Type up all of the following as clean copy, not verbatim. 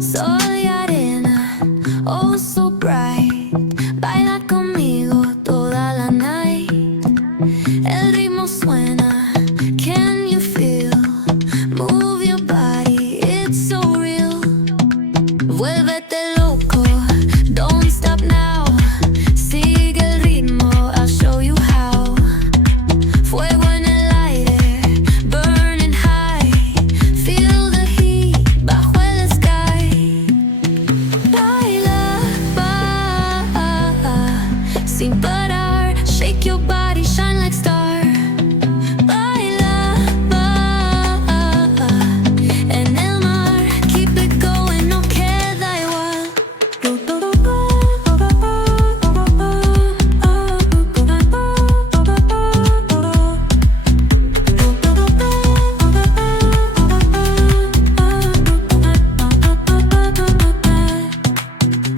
Soy arena, oh so bright. Baila conmigo toda la night. El ritmo suena, can you feel? Move your body, it's so real. Vuélvete loco, don't stop now. Sigue el ritmo, I'll show you how. Fuego en el aire, burning high. Feel the heat bajo el sky. Baila, sin parar. Shake your body, shine like star. Baila, en el mar. Keep it going, no queda igual.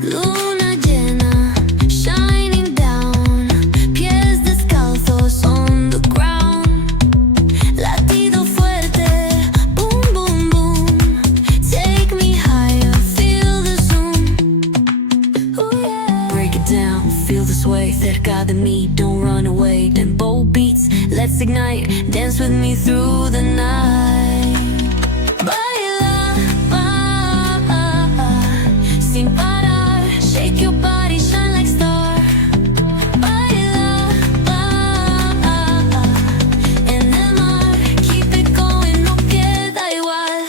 Luna llena, shining down. Pies descalzos on the ground. Latido fuerte, boom, boom, boom. Take me higher, feel the zoom. Ooh, yeah. Break it down, feel the sway. Cerca de mí, don't run away. Tempo beats, let's ignite. Dance with me through the night. Baila, sin parar. Shake your body, shine like star. Baila, en el mar. Keep it going, no queda igual.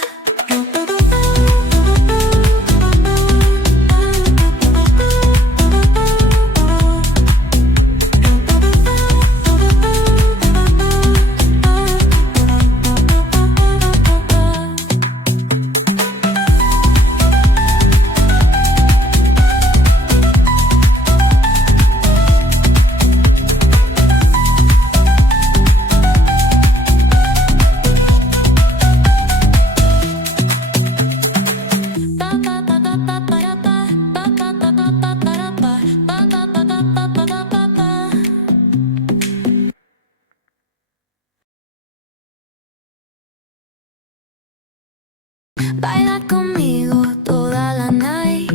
Baila conmigo toda la night.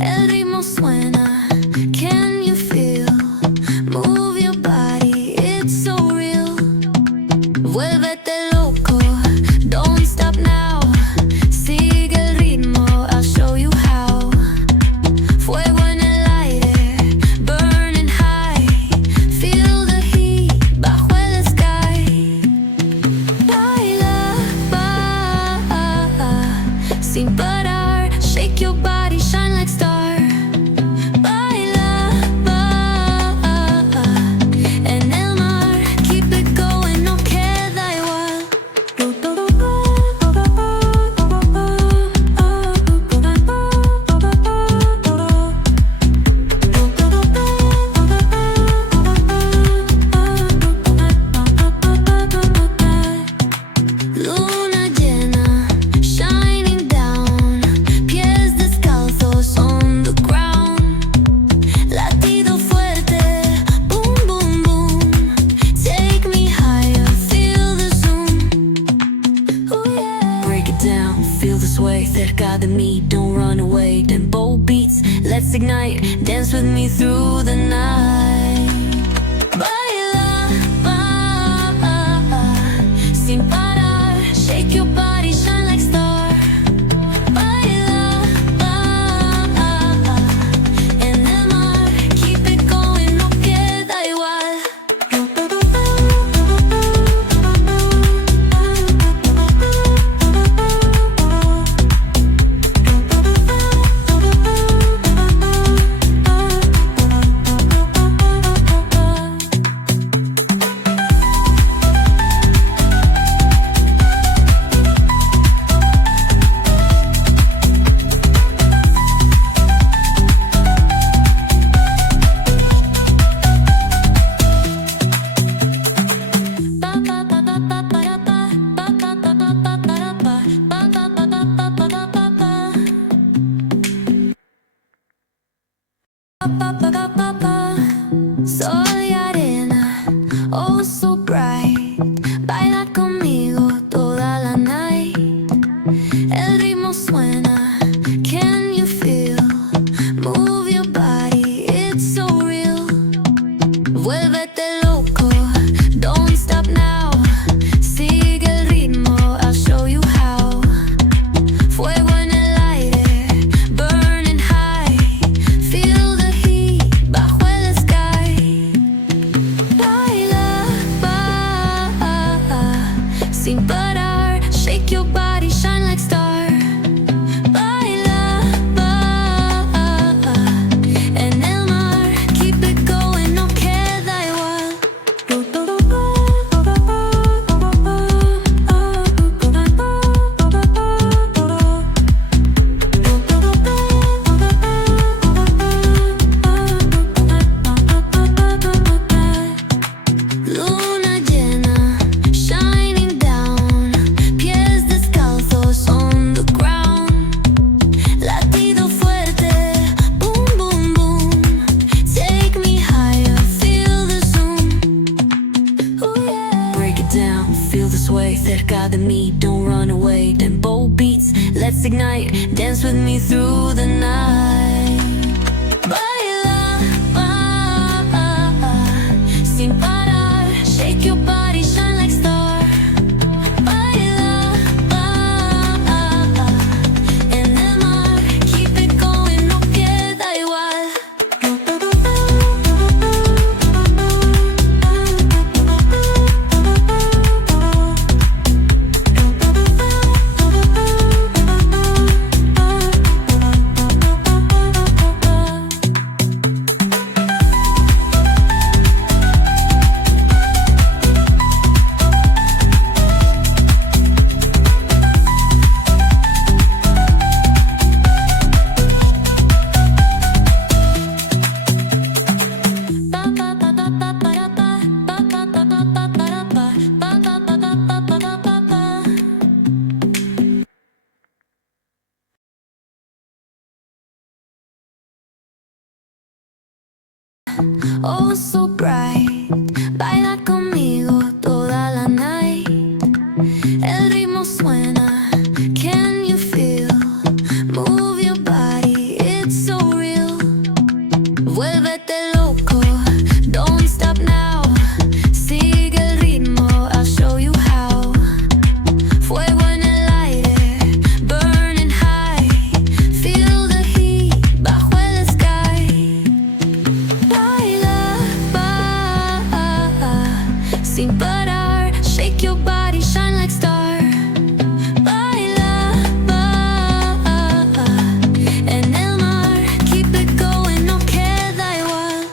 El ritmo suena, can you feel? Move your body, it's so real. Vuélvete loco, don't stop now. Sigue el ritmo, I'll show you how. Fuego en el aire, burning high. Feel the heat bajo el sky. Baila, sin parar. Shake your body, shine like star. Baila, en el mar. Keep it going, no queda igual. Luna llena, shining down. Pies descalzos on the ground. Latido fuerte, boom, boom, boom. Take me higher, feel the zoom. Ooh, yeah. Break it down, feel the sway. Cerca de mí, don't run away. Tempo beats, let's ignite. Dance with me through the night. Baila, sin parar. Shake your body, shine like star. Baila, en el mar. Keep it going, no queda igual. Soy arena, oh oh so bright. Baila conmigo toda la night. El ritmo suena, can you feel? Move your body, it's so real. Vuélvete loco, don't stop now. Sigue el ritmo, I'll show you how. Fuego en el aire, burning high. Feel the heat bajo el sky. Baila, sin parar. Shake your body, shine like star. Baila, en el mar. Keep it going, no queda igual.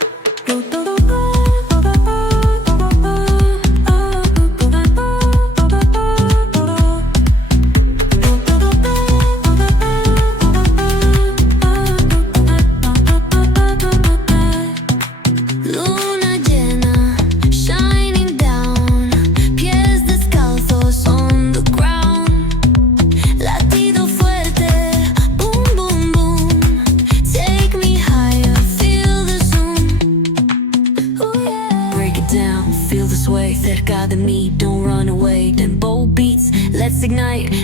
Luna llena, shining down. Pies descalzos on the ground. Latido fuerte, boom, boom, boom. Take me higher, feel the zoom. Ooh, yeah. Break it down, feel the sway. Cerca de mí, don't run away. Tempo beats, let's ignite.